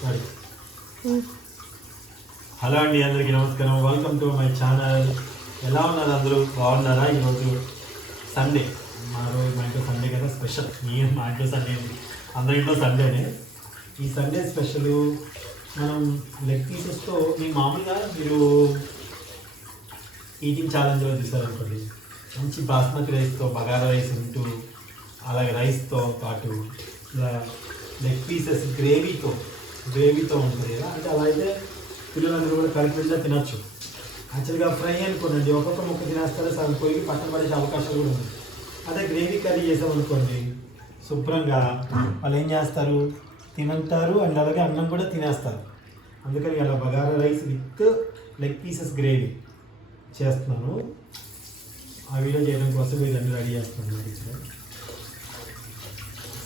Hello అండి, అందరికీ నమస్కారం. Welcome to my channel. ఎలా ఉన్నారు అందరూ? బాగున్నారా? ఈరోజు సండే, మా ఇంట్లో సండే కదా స్పెషల్. మా ఇంట్లో సండే, అందరి ఇంట్లో సండేనే. ఈ సండే స్పెషల్ మనం లెగ్ పీసెస్తో మామూలుగా మీరు ఈటింగ్ ఛాలెంజ్లో చూసారనుకోండి, మంచి బాస్మతి రైస్తో బగారా రైస్ ఉంటూ, అలాగే రైస్తో పాటు ఇలా లెగ్ పీసెస్ గ్రేవీతో ఉంటుంది కదా. అంటే అలా అయితే పిల్లలందరూ కూడా కలిపిగా తినచ్చు. యాక్చువల్గా ఫ్రై అనుకోండి, ఒక్కొక్క ముక్క తినేస్తారు, సగం పోయి పక్కన పడే అవకాశాలు కూడా ఉంది. అదే గ్రేవీ కర్రీ చేసామనుకోండి, శుభ్రంగా వాళ్ళు ఏం చేస్తారు, తినంటారు అండ్ అలాగే అన్నం కూడా తినేస్తారు. అందుకని అలా bagara rice with leg pieces gravy చేస్తున్నాను. ఆ వీడియో చేయడం కోసం ఇదన్నీ రెడీ చేస్తున్నాను.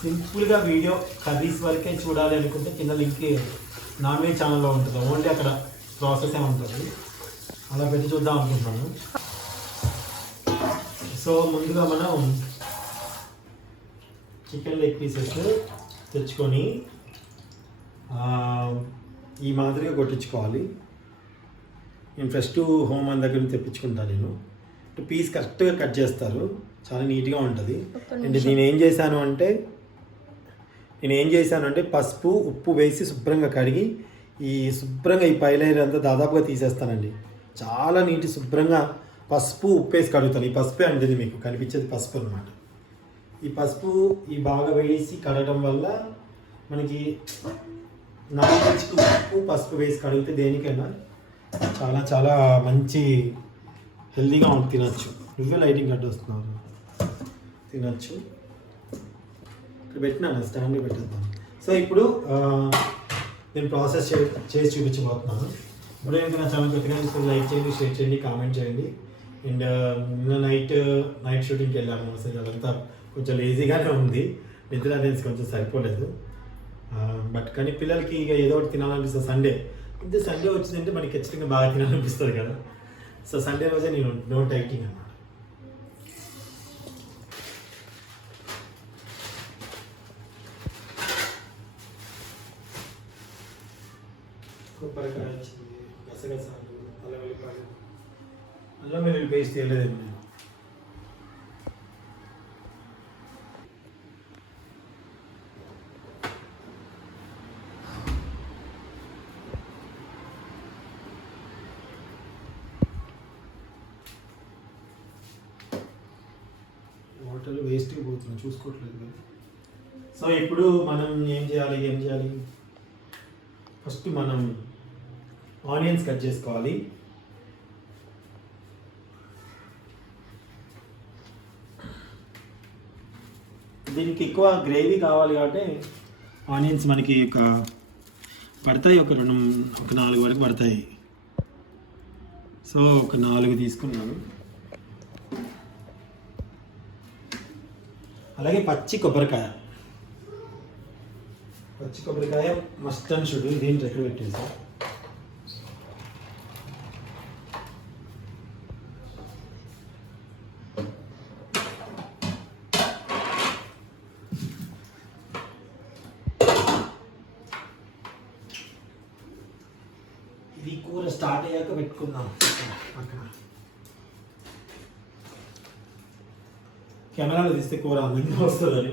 సింపుల్గా వీడియో కర్రీస్ వరకే చూడాలి అనుకుంటే కింద లింక్ నాన్ వెజ్ ఛానల్లో ఉంటుంది. ఓన్లీ అక్కడ ప్రాసెస్ ఉంటుంది, అలా పెట్టి చూద్దాం అనుకుంటున్నాను. సో ముందుగా మనం చికెన్ లెగ్ పీసెస్ తెచ్చుకొని ఈ మాదిరిగా కొట్టించుకోవాలి. నేను ఫస్ట్ హోమ్ మన దగ్గర నుంచి తెప్పించుకుంటాను. నేను పీస్ కరెక్ట్గా కట్ చేస్తారు, చాలా నీట్గా ఉంటుంది. అండ్ నేను ఏం చేశాను అంటే పసుపు ఉప్పు వేసి శుభ్రంగా కడిగి శుభ్రంగా ఈ పైలైర్ అంతా దాదాపుగా తీసేస్తానండి. చాలా నీటి శుభ్రంగా పసుపు ఉప్పు వేసి కడుగుతాను. ఈ పసుపే అంటుంది, మీకు కనిపించేది పసుపు అనమాట. ఈ పసుపు బాగా వేసి కడగడం వల్ల మనకి నాన్ వెజ్కి ఉప్పు పసుపు వేసి కడిగితే దేనికైనా చాలా చాలా మంచి హెల్దీగా తినచ్చు. నువ్వే లైటింగ్ కట్ వస్తున్నావు, తినచ్చు. ఇక్కడ పెట్టినాను, స్టాండ్ పెట్టేద్దాం. సో ఇప్పుడు నేను ప్రాసెస్ చేసి చూపించబోతున్నాను. ఇప్పుడు నేను నా ఛానల్ కొత్తగా లైక్ చేయండి, షేర్ చేయండి, కామెంట్ చేయండి. అండ్ నిన్న నైట్ షూటింగ్కి వెళ్ళాము. అసలు అదంతా కొంచెం లేజీగానే ఉంది, నిద్ర అనేది కొంచెం సరిపోలేదు. బట్ కానీ పిల్లలకి ఇక ఏదో ఒకటి తినాలనిపిస్తుంది. సండే వచ్చిందంటే మనకి ఖచ్చితంగా బాగా తినాలనిపిస్తుంది కదా. సో సండే రోజే నేను నో డైటింగ్ అన్నమాట. కొబ్బరికాయ వచ్చింది, గసగసాలు, అల్లం వెల్లిపాయలు. అల్లం వెల్లుల్లి పేస్ట్ తీయలేదండి నేను. వాటర్ వేస్ట్గా పోతున్నాం, చూసుకోవట్లేదు కదా. సో ఇప్పుడు మనం ఏం చేయాలి, ఫస్ట్ మనం ఆనియన్స్ కట్ చేసుకోవాలి. దీనికి ఎక్కువ గ్రేవీ కావాలి కాబట్టి ఆనియన్స్ మనకి పడతాయి, ఒక 4 వరకు పడతాయి. సో ఒక 4 తీసుకున్నాను. అలాగే పచ్చి కొబ్బరికాయ మస్ట్ అండ్ షుడ్. దీన్ని ఎక్కడ పెట్టేసి ఇది కూర స్టార్ట్ అయ్యాక పెట్టుకుందాం. అక్కడ కెమెరాలో తీస్తే కూర అందంగా వస్తుందని.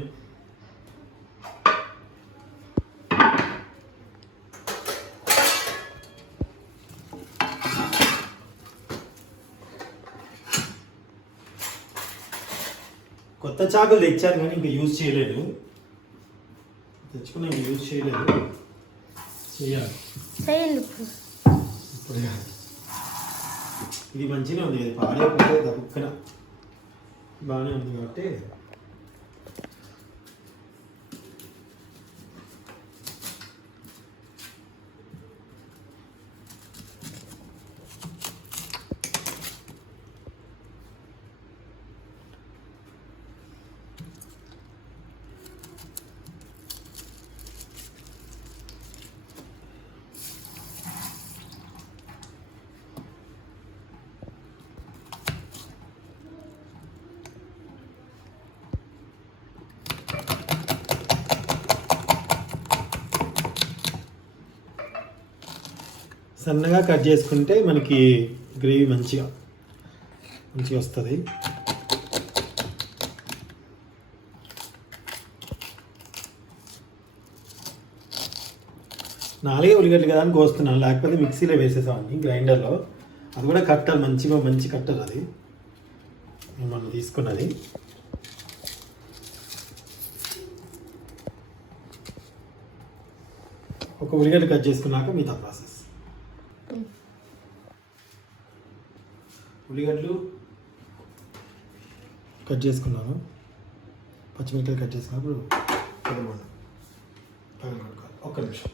కొత్త చాకులు తెచ్చాను కానీ ఇంకా యూజ్ చేయలేదు. చేయాలి ఇప్పుడు. ఇది మంచిగా ఉంది, అది పాడైపోతే దక్కున బాగానే ఉంది కాబట్టి సన్నగా కట్ చేసుకుంటే మనకి గ్రేవీ మంచిగా వస్తుంది. నాలుగే ఉల్లిగడ్డలు కదా అని కోస్తున్నాను, లేకపోతే మిక్సీలో వేసేసామండి గ్రైండర్లో. అది కూడా కట్టాలి, మంచి కట్టాలి. అది మనం తీసుకున్నది. ఒక ఉల్లిగడ్డ కట్ చేసుకున్నాక మిగతా ప్రాసెస్. ఉల్లిగడ్డలు కట్ చేసుకున్నాను, పచ్చిమిరపకాయలు కట్ చేసుకున్నప్పుడు ఒక్క నిమిషం.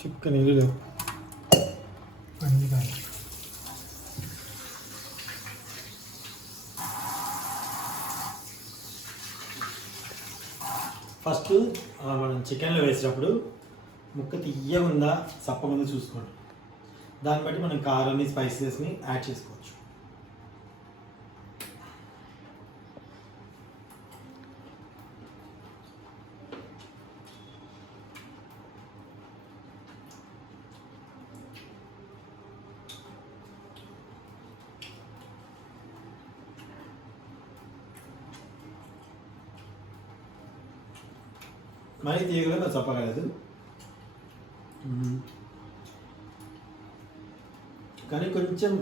చుక్క నీళ్ళు అన్నీ కాదు. ఫస్ట్ మనం చికెన్లో వేసినప్పుడు ముక్క తీయగా ఉందా సప్ప ముందు చూసుకోండి. దాన్ని బట్టి మనం కారాన్ని స్పైసెస్ని యాడ్ చేసుకోవచ్చు. మరీ తీయగా నాకు చెప్పలేదు, కానీ కొంచెం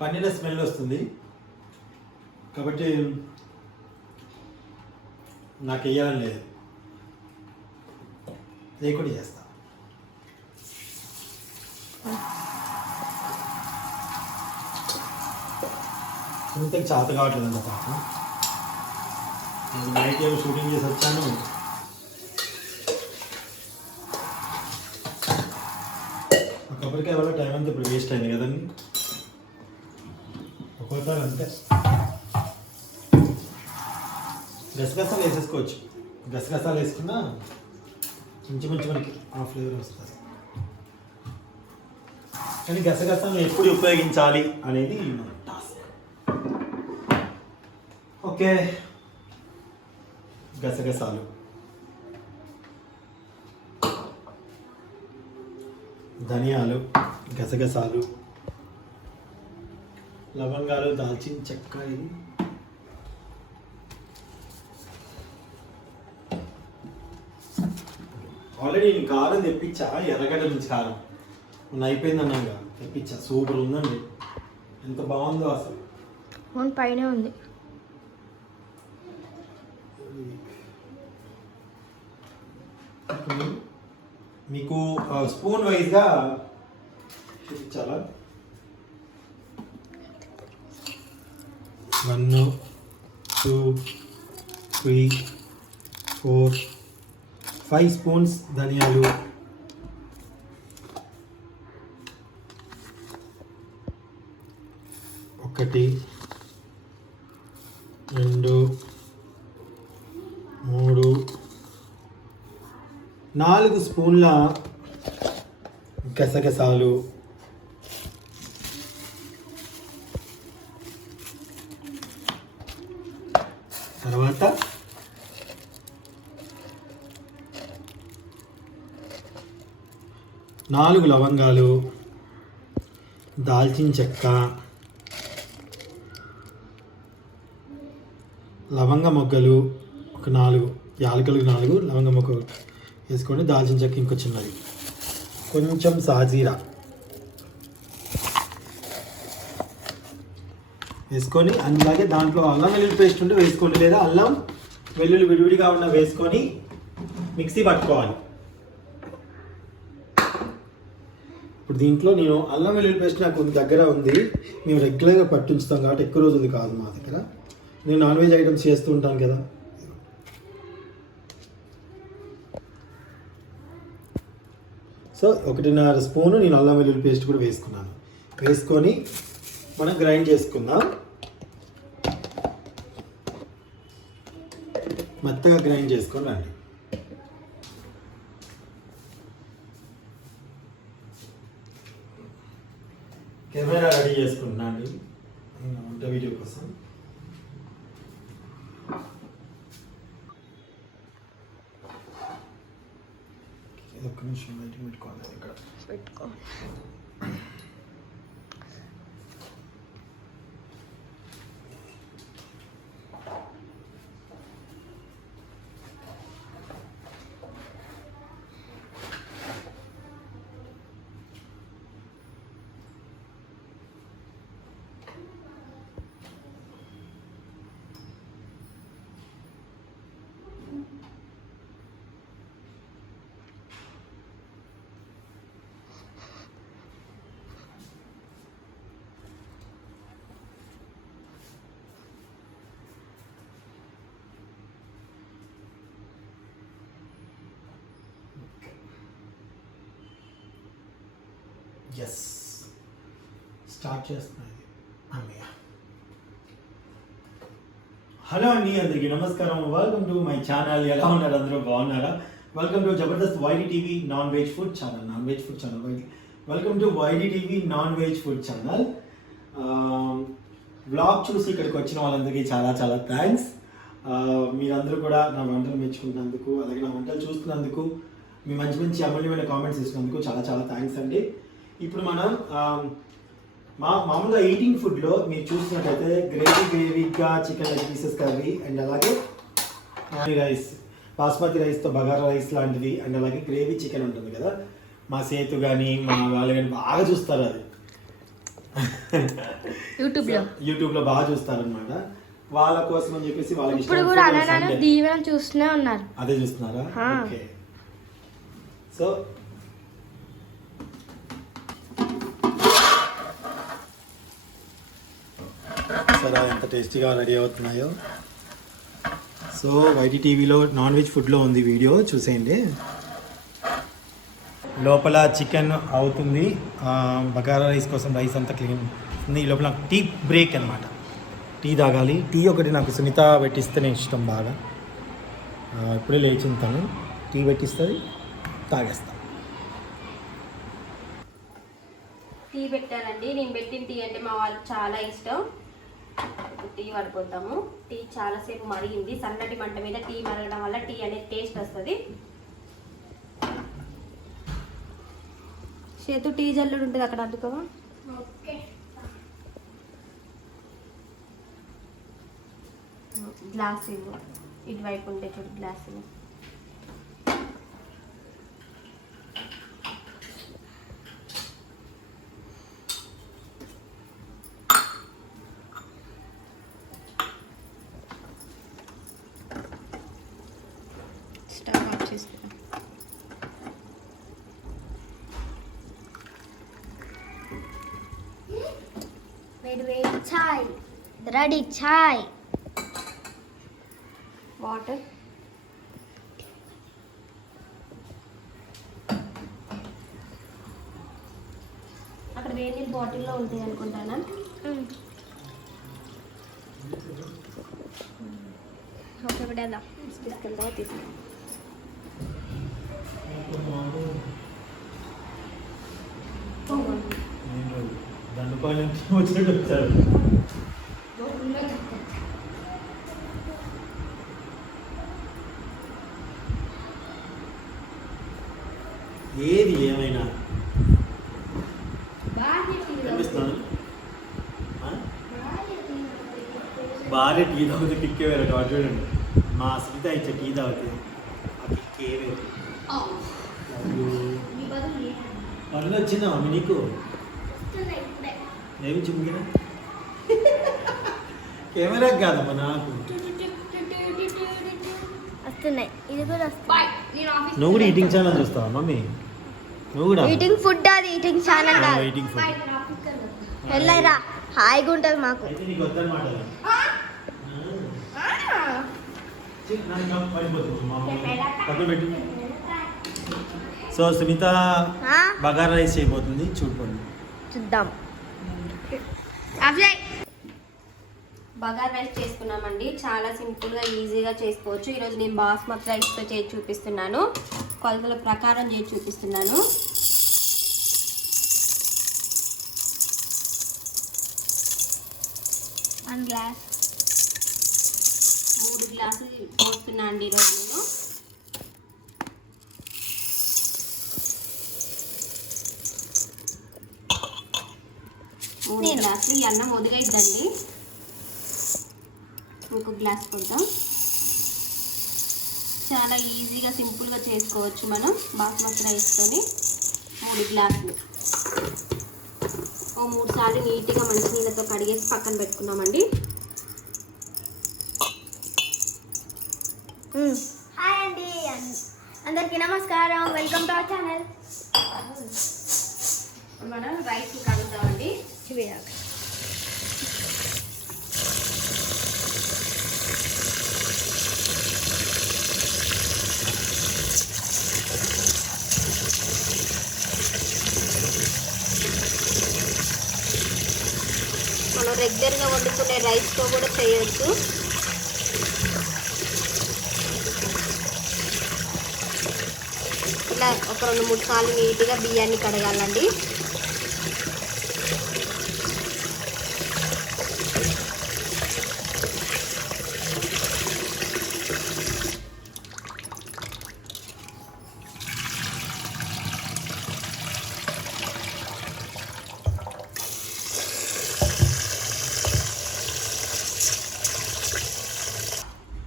పన్నీర్ స్మెల్ వస్తుంది కాబట్టి నాకు వేయాలని లేదు, లేకుండా చేస్తా. ఇంతకు చేత కావట్లేదంట పాపం. నేను నైట్ ఏమో షూటింగ్ చేసి వచ్చాను. కొబ్బరికాయ వల్ల టైం అంతా ఇప్పుడు వేస్ట్ అయింది కదండి. ఒక్కోసారి అంతే. గసగసాలు వేసేసుకోవచ్చు, గసగసాలు వేసుకున్నా మంచి మనకి ఆ ఫ్లేవర్ వస్తుంది. కానీ గసగసాలను ఎప్పుడు ఉపయోగించాలి అనేది మన టాస్క్. ఓకే, గసగసాలు, ధనియాలు, గసగసాలు, లవంగాలు, దాల్చిన చెక్క. ఇది ఆల్రెడీ నేను కారం తెప్పించా, ఎర్రగడ్డ నుంచి కారం మొన్న అయిపోయింది అన్నాగా తెప్పించా. సూపర్ ఉందండి, ఎంత బాగుందో అసలు. పైన ఉంది. మీకు స్పూన్ వైజ్గా చూపించాలా? 1 2 3 4 5 స్పూన్స్ ధనియాలు, 1 2 3 4 స్పూన్ల గసగసాలు, తర్వాత 4 లవంగాలు, దాల్చిన చెక్క, లవంగ మొగ్గలు ఒక 4, యాలకులు 4, లవంగ మొగ్గలు వేసుకొని దాల్చిన చెక్క ఇంకో చిన్నది, కొంచెం సాజీరా వేసుకొని, అలాగే దాంట్లో అల్లం వెల్లుల్లి పేస్ట్ ఉంటే వేసుకోండి, లేదా అల్లం వెల్లుల్లి విడివిడిగా ఉన్న వేసుకొని మిక్సీ పట్టుకోవాలి. ఇప్పుడు దీంట్లో నేను అల్లం వెల్లుల్లి పేస్ట్ నాకు దగ్గర ఉంది, మేము రెగ్యులర్గా పట్టించుతాం కాబట్టి ఎక్కువ రోజులు కాదు మా దగ్గర. నేను నాన్ వెజ్ ఐటమ్స్ చేస్తూ ఉంటాను కదా. సో 1.5 స్పూను నేను అల్లం వెల్లుల్లి పేస్ట్ కూడా వేసుకున్నాను. వేసుకొని మనం గ్రైండ్ చేసుకుందాం. మెత్తగా గ్రైండ్ చేసుకొని రండి. కెమెరా రెడీ చేసుకుంటున్నా అండి వంట వీడియో కోసం. ఒక్క నిమిషం బయటకు పెట్టుకోవాలి, ఇక్కడ పెట్టుకో. ఎస్, స్టార్ట్ చేస్తున్నది అన్నయ్య. హలో అండి, అందరికీ నమస్కారం. Welcome to my channel. ఎలా ఉన్నారు అందరూ, బాగున్నారా? Welcome to Jabardasth YD TV non veg food channel. Welcome to YD TV non veg food channel. Blog చూసి ఇక్కడికి వచ్చిన వాళ్ళందరికీ చాలా చాలా థ్యాంక్స్. మీరందరూ కూడా నా వంటలు మెచ్చుకుంటున్నందుకు, అలాగే నా వంటలు చూస్తున్నందుకు, మీ మంచి మంచి అమూల్యమైన కామెంట్స్ ఇస్తున్నందుకు చాలా చాలా థ్యాంక్స్ అండి. ఇప్పుడు మనం మామూలుగా ఈటింగ్ ఫుడ్లో మీరు చూసినట్టయితే గ్రేవీగా chicken leg pieces curry, and అలాగే రైస్, బాస్మతి రైస్తో బగారా రైస్ లాంటిది, అండ్ అలాగే గ్రేవీ చికెన్ ఉంటుంది కదా. మా సేతు కానీ మా వాళ్ళు కానీ బాగా చూస్తారు, అది యూట్యూబ్లో బాగా చూస్తారనమాట. వాళ్ళ కోసం అని చెప్పేసి వాళ్ళకి చూస్తూనే ఉన్నారు. అదే చూస్తున్నారా? ఓకే. సో సరే, ఎంత టేస్టీగా రెడీ అవుతున్నాయో. సో వైటీ టీవీలో నాన్ వెజ్ ఫుడ్లో ఉంది వీడియో, చూసేయండి. లోపల చికెన్ అవుతుంది, బగారా రైస్ కోసం రైస్ అంతా క్లీన్ ఉంది. ఈ లోపల నాకు టీ బ్రేక్ అనమాట, టీ తాగాలి. టీ ఒకటి నాకు సునీత పెట్టిస్తేనే ఇష్టం బాగా. ఇప్పుడే లేచి తను టీ పెట్టిస్తుంది, తాగేస్తా. టీ పెట్టానండి, నేను పెట్టిన టీ అంటే మా వాళ్ళకి చాలా ఇష్టం. టీ పడిపోతాము. టీ చాలాసేపు మరిగింది, సన్నటి మంట మీద టీ మరగడం వల్ల టీ అనేది టేస్ట్ వస్తుంది. చేతు టీ జల్లుడు ఉంటుంది అక్కడ, అందుకోవా. గ్లాస్ ఇవ్వు, ఇటువైపు ఉంటే చూడు గ్లాస్ ఇవ్వు. స్టవ్ ఆఫ్ చేసుకుంటాం. వేడి చాయ్ రెడీ. చాయ్, వాటర్, అక్కడ వేడి నీళ్ళు బాటిల్లో ఉంటాయి అనుకుంటానా. ఓకే, పెట్టేద్దాం. తీసుకెళ్తా, తీసుకుంటాం. దండపాలెం వచ్చినట్టు వచ్చారు. ఏది ఏమైనా కనిపిస్తాను. భార్య టీ తాగితే కిక్కే వేరే. చూడండి, మా సునీత ఇచ్చే టీ తాగితే ఆ కిక్కే వేరు. అన్నీ వచ్చిందా మమ్మీ నీకు ఏమి చుమ్మిన కెమెరా కాదమ్మా నాకు. వస్తున్నాయి, ఇది కూడా వస్తుంది. నువ్వు కూడా ఈటింగ్ ఛానల్ చూస్తావా మమ్మీ? నువ్వు కూడా ఈటింగ్ ఫుడ్, అది ఈటింగ్ ఛానల్ కాదు. ఈటింగ్ ఫుడ్ వెళ్ళరా, హాయిగా ఉంటుంది మాకు. అయితే నీకు వద్దనమాట. పక్కన పెట్టు. సో సునీత ఆ? బగారా రైస్ చేయబోతుంది, చూడండి. చూద్దాం. బగారా రైస్ చేసుకున్నామండి. చాలా సింపుల్గా ఈజీగా చేసుకోవచ్చు. ఈరోజు నేను బాస్మతి రైస్తో చేసి చూపిస్తున్నాను, కొలతల ప్రకారం చేసి చూపిస్తున్నాను. వన్ గ్లాస్, 3 గ్లాసులు పోస్తున్నా అండి ఈరోజు నేను. మూడు గ్లాసులు. ఈ అన్నం ఒదిగైద్దండి. ఇంకో గ్లాస్ పోద్దాం. చాలా ఈజీగా సింపుల్గా చేసుకోవచ్చు మనం బాస్మతి రైస్తోని. 3 గ్లాసులు ఓ 3 సార్లు నీట్గా మంచినీళ్ళతో కడిగేసి పక్కన పెట్టుకున్నామండి. హాయ్ అండి, అందరికీ నమస్కారం. Welcome to our channel. మనం రైస్ కలుగుతామండి. మనం రెగ్యులర్గా వండుకునే రైస్తో కూడా చేయొచ్చు. ఇలా ఒక 2-3 సార్లు నీట్గా బియ్యాన్ని కడగాలండి.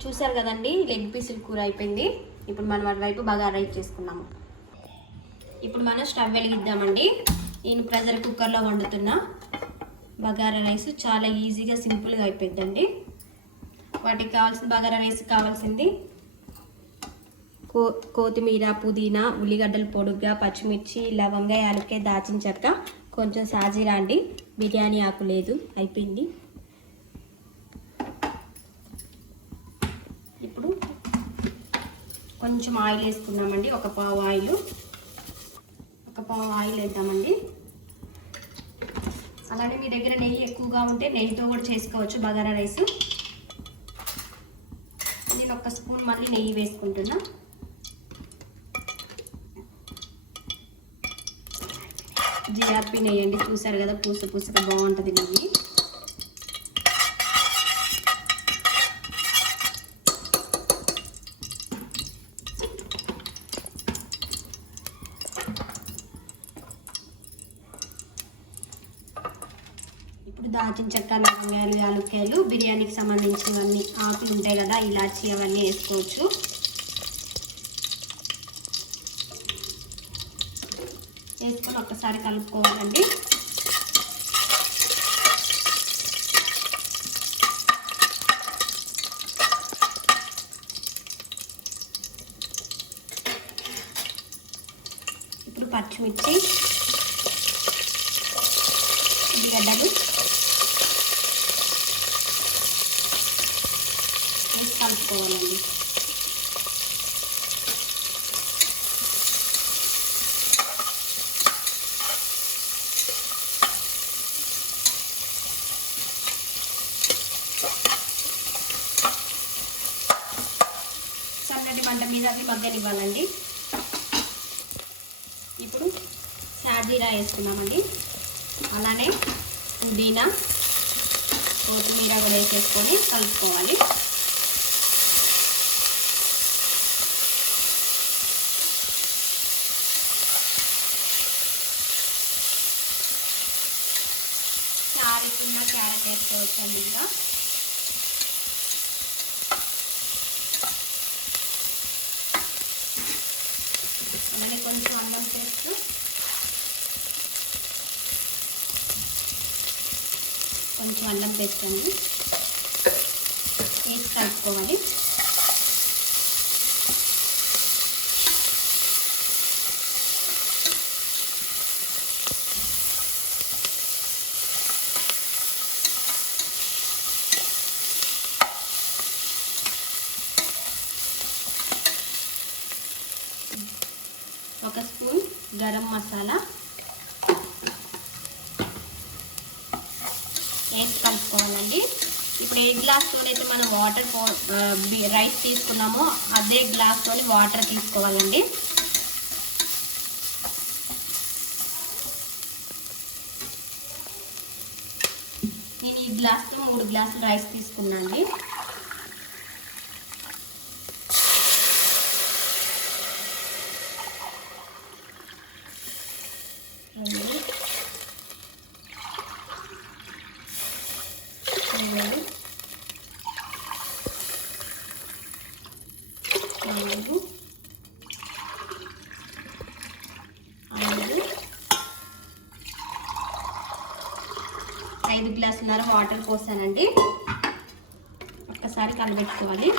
చూసారు కదండి, లెగ్ పీసులు కూర అయిపోయింది. ఇప్పుడు మనం అటువైపు బగారా రైస్ చేసుకున్నాము. ఇప్పుడు మనం స్టవ్ వెలిగిద్దామండి. నేను ప్రెషర్ కుక్కర్లో వండుతున్నా బగారా రైస్. చాలా ఈజీగా సింపుల్గా అయిపోయిందండి. వాటికి కావాల్సిన బగారా రైస్ కావాల్సింది కొత్తిమీర, పుదీనా, ఉల్లిగడ్డలు పొడుగ్గా, పచ్చిమిర్చి, లవంగా, యాలక్కాయ, దాచిన చెక్క, కొంచెం సాజీరా అండి. బిర్యానీ ఆకు లేదు, అయిపోయింది. ఇప్పుడు కొంచెం ఆయిల్ వేసుకున్నామండి. ఒక పావు ఆయిల్ వేద్దామండి. అలాగే మీ దగ్గర నెయ్యి ఎక్కువగా ఉంటే నెయ్యితో కూడా చేసుకోవచ్చు బగారా రైస్. నేను 1 స్పూన్ మళ్ళీ నెయ్యి వేసుకుంటున్నా. జిఆర్పి నెయ్యి అండి, చూసారు కదా, పూసగా బాగుంటుంది నెయ్యి. ఇప్పుడు దాచిన చెక్క, లవంగాలు, యాలక్కాయలు, బిర్యానీకి సంబంధించినవన్నీ ఆకులు ఉంటాయి కదా, ఇలాచి అవన్నీ వేసుకోవచ్చు. వేసుకొని ఒక్కసారి కలుపుకోవాలండి. ఇప్పుడు పచ్చిమిర్చి, ఉల్లిగడ్డలు వేసి కలుపుకోవాలండి. సన్నటి మంట మీద అవి మగ్గనివ్వాలండి. ఇప్పుడు సాజీరా వేసుకున్నామండి. అలానే పుదీనా, కొత్తిమీర కూడా వేసేసుకొని కలుపుకోవాలి. చారుకున్న క్యారెట్ వేసుకోవచ్చండి. ఇంకా అలానే కొంచెం అన్నం చేస్తూ కొంచెం అల్లం పేస్ట్ అండి వేసి కలుపుకోవాలి. ఒక స్పూన్ గరం మసాలా వేసి కలుపుకోవాలండి. ఇప్పుడు ఏ గ్లాస్తో అయితే మనం రైస్ తీసుకున్నామో అదే గ్లాస్తో వాటర్ తీసుకోవాలండి. నేను ఈ గ్లాస్తో 3 గ్లాసులు రైస్ తీసుకున్నాను అండి. ఐదు గ్లాసున్నర వాటర్ పోసానండి. ఒక్కసారి కలబెట్టుకోవాలి.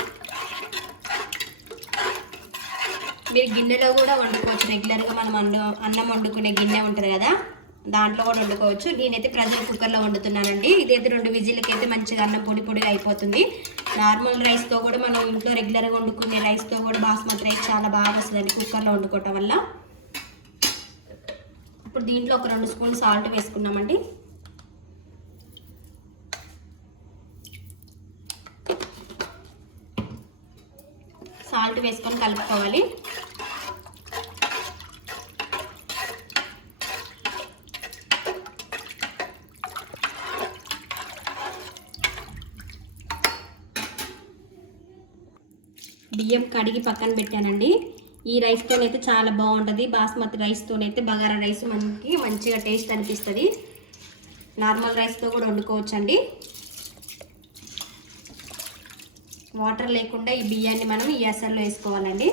మీరు గిన్నెలో కూడా వండుకోవచ్చు. రెగ్యులర్గా మనం అన్నం వండుకునే గిన్నె ఉంటుంది కదా, దాంట్లో కూడా వండుకోవచ్చు. నేనైతే ప్రెషర్ కుక్కర్లో వండుతున్నానండి. ఇదైతే 2 విజిల్కి అయితే మంచిగా అన్నం పొడిగా అయిపోతుంది. నార్మల్ రైస్తో కూడా మనం ఇంట్లో రెగ్యులర్గా వండుకునే రైస్తో కూడా బాస్మతి రైస్ చాలా బాగా వస్తుందండి కుక్కర్లో వండుకోవటం వల్ల. ఇప్పుడు దీంట్లో ఒక 2 స్పూన్ సాల్ట్ వేసుకున్నామండి. సాల్ట్ వేసుకొని కలుపుకోవాలి. బియ్యం కడిగి పక్కన పెట్టానండి. ఈ రైస్తోనైతే చాలా బాగుంటుంది. బాస్మతి రైస్తోనైతే బగారా రైస్ మనకి మంచిగా టేస్ట్ అనిపిస్తుంది. నార్మల్ రైస్తో కూడా వండుకోవచ్చండి. వాటర్ లేకుండా ఈ బియ్యాన్ని మనం ఈ ఎసర్లో వేసుకోవాలండి.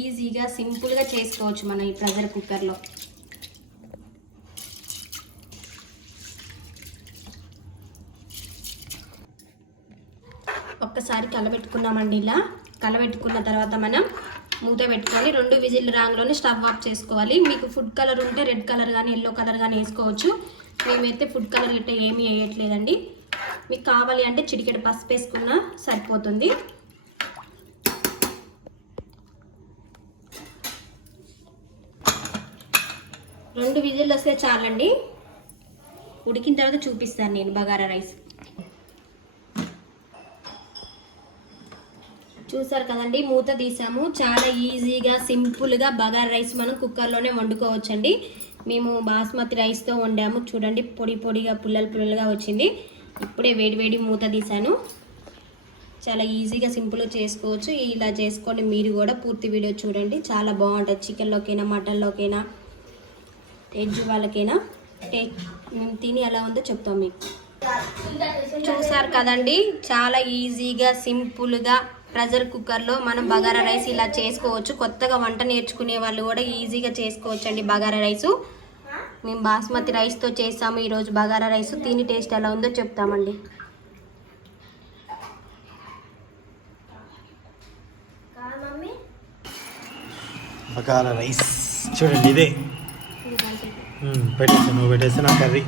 ఈజీగా సింపుల్గా చేసుకోవచ్చు మనం ఈ ప్రెషర్ కుక్కర్లో. ఒక్కసారి కలబెట్టుకున్నామండి. ఇలా కలబెట్టుకున్న తర్వాత మనం మూత పెట్టుకొని 2 విజిల్ రాగానే స్టవ్ ఆఫ్ చేసుకోవాలి. మీకు ఫుడ్ కలర్ ఉంటే రెడ్ కలర్ కానీ ఎల్లో కలర్ కానీ వేసుకోవచ్చు. మేమైతే ఫుడ్ కలర్ గిట్ట ఏమీ వేయట్లేదండి. మీకు కావాలి అంటే చిటికెడు పసుపు వేసుకున్నా సరిపోతుంది. రెండు విజిల్ వస్తే చాలండి. ఉడికిన తర్వాత చూపిస్తాను నేను బగారా రైస్. చూసారు కదండి, మూత తీసాము. చాలా ఈజీగా సింపుల్గా బగారా రైస్ మనం కుక్కర్లోనే వండుకోవచ్చండి. మేము బాస్మతి రైస్తో వండాము. చూడండి పొడిగా పుల్లలుగా వచ్చింది. ఇప్పుడే వేడి మూత తీసాను. చాలా ఈజీగా సింపుల్గా చేసుకోవచ్చు. ఇలా చేసుకోండి మీరు కూడా. పూర్తి వీడియో చూడండి, చాలా బాగుంటుంది. చికెన్లోకైనా మటన్లోకైనా వెజ్ వాళ్ళకైనా మేము తిని ఎలా ఉందో చెప్తాం మీకు. చూసారు కదండి, చాలా ఈజీగా సింపుల్గా ప్రెషర్ కుక్కర్లో మనం బగారా రైస్ ఇలా చేసుకోవచ్చు. కొత్తగా వంట నేర్చుకునే వాళ్ళు కూడా ఈజీగా చేసుకోవచ్చు అండి బగారా రైసు. మేము బాస్మతి రైస్తో చేసాము ఈరోజు బగారా రైస్. తిని టేస్ట్ ఎలా ఉందో చెప్తామండి. బగారా రైస్ చూడండి, ఇదే పెట్టేసాను. నువ్వు పెట్టేస్తే నా కర్రీ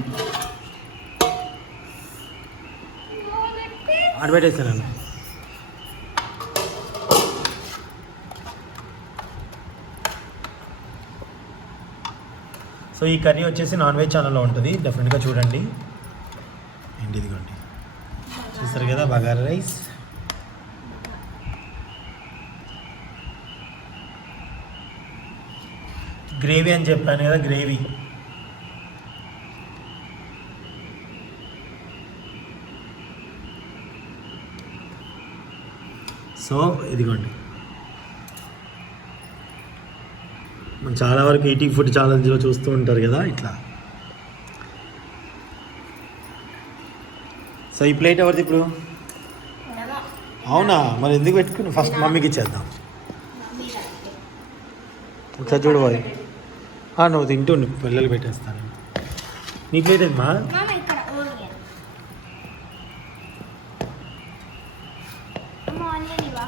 ఆడ పెట్టేసాను. సో ఈ కర్రీ వచ్చేసి నాన్ వెజ్ ఛానల్లో ఉంటుంది, డెఫినెట్గా చూడండి. ఏంటి ఇదిగోండి, చూస్తారు కదా బగారా రైస్. గ్రేవీ అని చెప్పాను కదా, గ్రేవీ. సో ఇదిగోండి, మనం చాలా వరకు ఈటింగ్ ఫుడ్ ఛాలెంజ్లో చూస్తూ ఉంటారు కదా ఇట్లా. సో ఈ ప్లేట్ ఎవరిది ఇప్పుడు? అవునా, మరి ఎందుకు పెట్టుకుని ఫస్ట్ మమ్మీకి ఇచ్చేద్దాం. ఒకసారి చూడబోయ్, నువ్వు తింటూ పిల్లలు పెట్టేస్తాను. నీ ప్లేట్ ఏమ్మా? మామ ఇక్కడ ఆనియన్. అమ్మ ఆనియన్ ఇవా.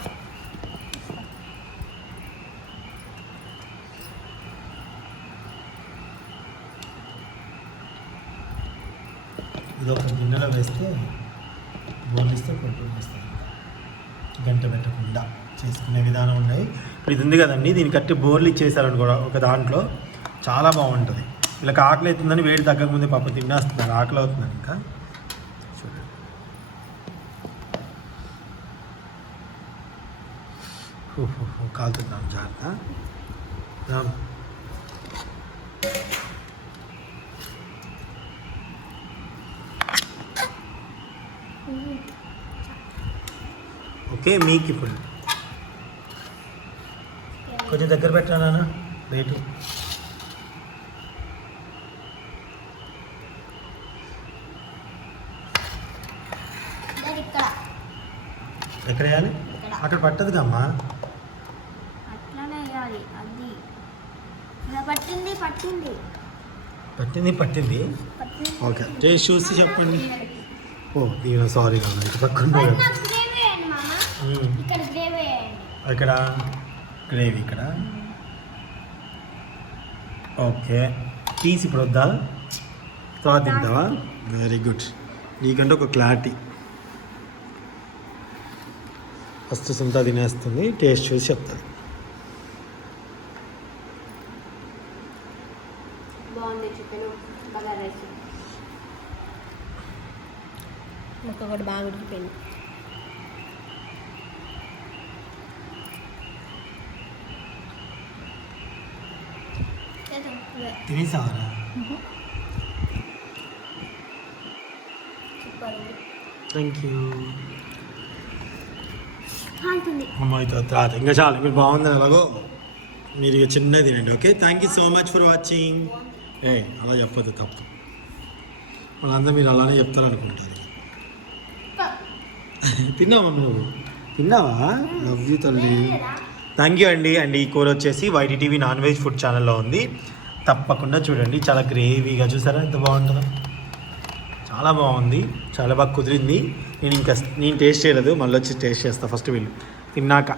ఇది ఒక గిన్నెలో వేస్తే బోర్లిస్తే కొంచెం వేస్తాయి. గంట పెట్టకుండా చేసుకునే విధానం ఉన్నాయి. ఇప్పుడు ఇది ఉంది కదండి, దీన్ని కట్టి బోర్లు ఇచ్చేసారని కూడా ఒక దాంట్లో చాలా బాగుంటుంది. వీళ్ళకి ఆకలి అవుతుందని వేడి తగ్గక ముందే పాప తినేస్తున్నారు, ఆకలి అవుతుందని. ఇంకా చూడండి, కాలుతున్నాం జాగ్రత్త. ఓకే, మీకు ఇప్పుడు కొంచెం దగ్గర పెట్టరా నాన్న రేటు. ఇక్కడ ఎక్కడ వేయాలి? అక్కడ పట్టదుగా అమ్మా. అట్లానే వేయాలి. అది ఇలా పట్టింది పట్టింది పట్టింది పట్టింది పట్టింది. ఓకే, టేస్ట్ చూసి చెప్పండి. ఓ దీని సారీ అన్న, ఇటు పక్కన మరి నాకు గ్రేవీ వేయండి మామ. ఇక్కడ గ్రేవీ వేయండి. ఇక్కడ గ్రేవీ ఇక్కడ. ఓకే, పీస్ ఇప్పుడు వద్దా? తర్వాత తింటావా? వెరీ గుడ్, నీకంటే ఒక క్లారిటీ. ఫస్ట్ సుంతా తినేస్తుంది, టేస్ట్ చూసి చెప్తాను. బాగుంది చికెన్ బగారా రైస్. ముక్క కూడా బాగా ఉడికిపోయింది. తినేసావరా? సూపర్ ఉంది. Thank you. కాలుతుంది. అమ్మాయితో తర్వాత ఇంకా చాలు, మీరు బాగుందని ఎలాగో మీరు ఇక చిన్నది తినండి. Okay, thank you so much for watching. అలా చెప్పొద్దు, తప్పు. వాళ్ళంతా మీరు అలానే చెప్తారనుకుంటారు. తిన్నావా నువ్వు? తిన్నావా? లవ్ యూ తల్లి. థ్యాంక్ యూ అండి. అండ్ ఈ కూర వచ్చేసి YTTV నాన్ వెజ్ ఫుడ్ ఛానల్లో ఉంది, తప్పకుండా చూడండి. చాలా గ్రేవీగా, చూసారా ఎంత బాగుంటుందో? చాలా బాగుంది, చాలా బాగా కుదిరింది. నేను టేస్ట్ చేయలేదు, మళ్ళీ వచ్చి టేస్ట్ చేస్తాను ఫస్ట్ వీళ్ళు తిన్నాక.